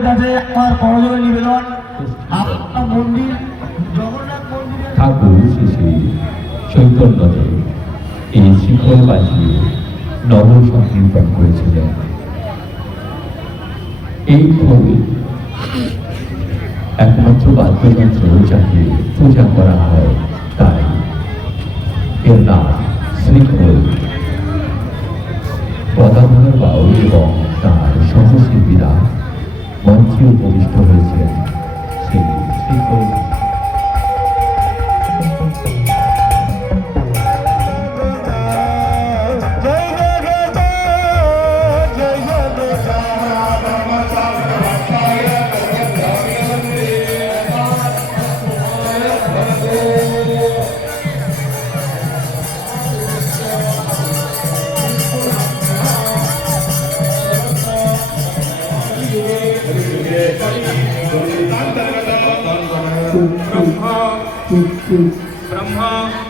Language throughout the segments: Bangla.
ঠাকুরের কাছে আমার করজোড়ে নিবেদন, আপনার মন্দির জগন্নাথ মন্দিরের ঠাকুর শ্রী চৈতন্যদেব এই শিখর বাজিয়ে নব সংকীর্তন করেছিলেন। এই খোল একমাত্র বাদ্যযন্ত্র যাকে পূজা করা হয়, তাই এর নাম শ্রীখোল। গদাধর বাউল এবং তার সহশিল্পীরা মঞ্চে উপবিষ্ট হয়েছেন সেই শ্রীখোল।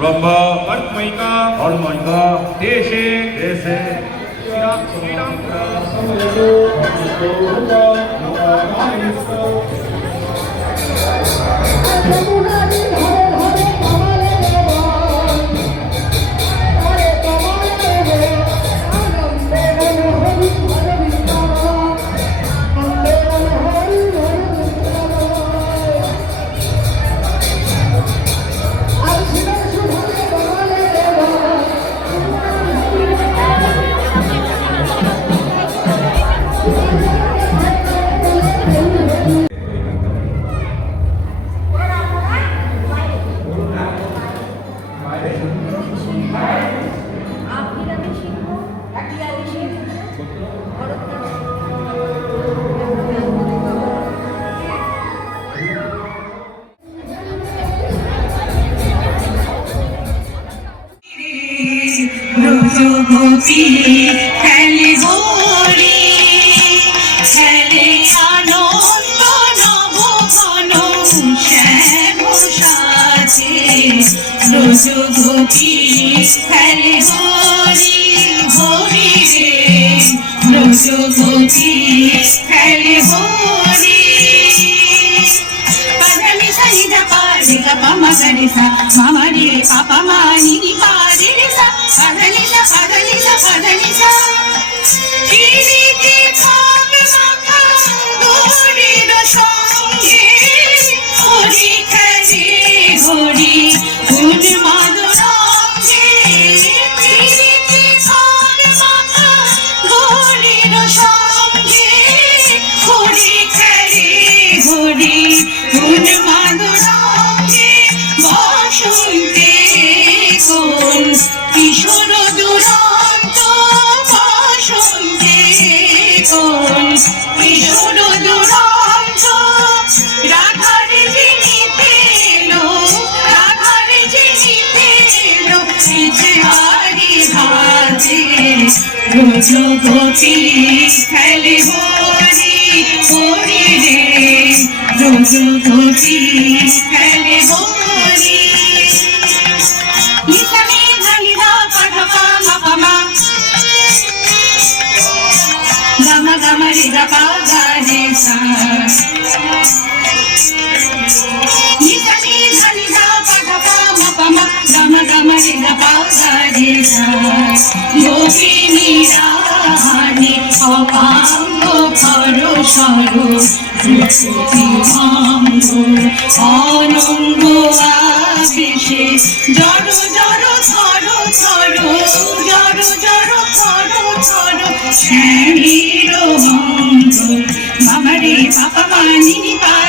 ब्रह्म वर्त्मैका देशे श्रीराम গোপী খেলে হরি খেলে আনন্দ নব ঘন শ্যাম সাজে ব্রজ গোপী খেলে হরি হরি রে ব্রজ গোপী খেলে হরি পাধানি সানি দা পারে গা মা সানি সা মামা রে পাপা মা নি পারে রে সা পাধানি সা পাধানি সা পাধানি সা কিরিতি ভাব মাখা গৌরীর সঙ্গে হরি খেলে হরি গুণ মাধুরঙ্গে কিরিতি ভাব মাখা গৌরীর সঙ্গে হরি খেলে হরি গুণ মাধুরঙ্গে বসন্তে কোন কিশোর দুরন্ত বসন্তে কোন কিশোর দুরন্ত রাধার যিনি পেলো রাধার যিনি পেলো নিচে হারি ভাজে ব্রজ গোপী খেলে হরি হরি রে ব্রজ গোপী খেলে হরি নিশানি ধানিদা পাঠকা মাপমা গামা গামা রে গা পা গা রে সা নিশানি ধানিদা পাঠকা মাপমা গামা গামা রে গা পা গা রে সা গোপিনী রাহানি অপাঙ্গ খরো সরো প্রকৃতি অঙ্গ অনঙ্গ আবেশে জড় জড় থর থর জড় জড় থর থর শ্যামীর অঙ্গ মামা রে পাপা মা নি পা